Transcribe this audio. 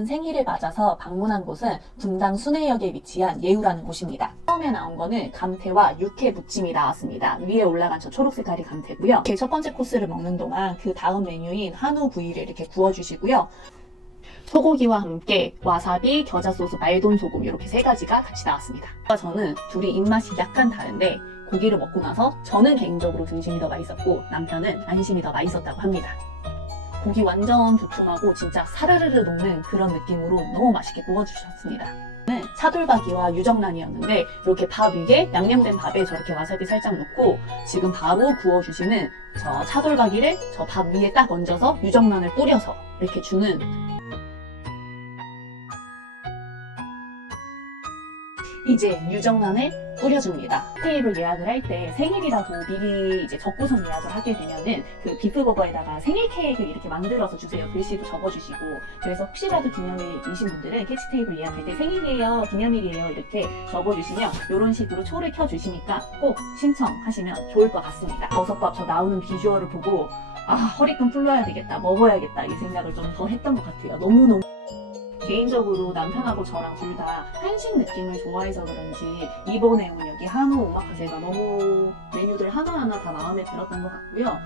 남편 생일을 맞아서 방문한 곳은 분당 순회역에 위치한 예우라는 곳입니다. 처음에 나온 거는 감태와 육회 무침이 나왔습니다. 위에 올라간 저 초록 색깔이 감태고요. 첫 번째 코스를 먹는 동안 그 다음 메뉴인 한우 구이를 이렇게 구워주시고요. 소고기와 함께 와사비, 겨자 소스, 말돈 소금 이렇게 세 가지가 같이 나왔습니다. 저는 둘이 입맛이 약간 다른데 고기를 먹고 나서 저는 개인적으로 등심이 더 맛있었고 남편은 안심이 더 맛있었다고 합니다. 고기 완전 두툼하고 진짜 사르르르 녹는 그런 느낌으로 너무 맛있게 구워주셨습니다. 는 차돌박이와 유정란이었는데 이렇게 밥 위에 양념된 밥에 저렇게 와사비 살짝 넣고 지금 바로 구워주시는 저 차돌박이를 저 밥 위에 딱 얹어서 유정란을 뿌려서 이렇게 주는 이제 유정란을 뿌려줍니다. 테이블 예약을 할 때 생일이라고 미리 이제 적고선 예약을 하게 되면은 그 비프버거에다가 생일 케이크를 이렇게 만들어서 주세요. 글씨도 적어주시고 그래서 혹시라도 기념일이신 분들은 캐치 테이블 예약할 때 생일이에요, 기념일이에요 이렇게 적어주시면 이런 식으로 초를 켜주시니까 꼭 신청하시면 좋을 것 같습니다. 버섯밥 저 나오는 비주얼을 보고 아 허리끈 풀러야 되겠다, 먹어야겠다 이 생각을 좀 더 했던 것 같아요. 너무너무 개인적으로 남편하고 저랑 둘 다 한식 느낌을 좋아해서 그런지 이번에 온 여기 한우 오마카세가 너무 메뉴들 하나하나 다 마음에 들었던 것 같고요.